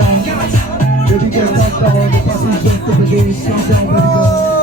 down. Baby girl, calm down. The party's just up again. Calm down, baby girl.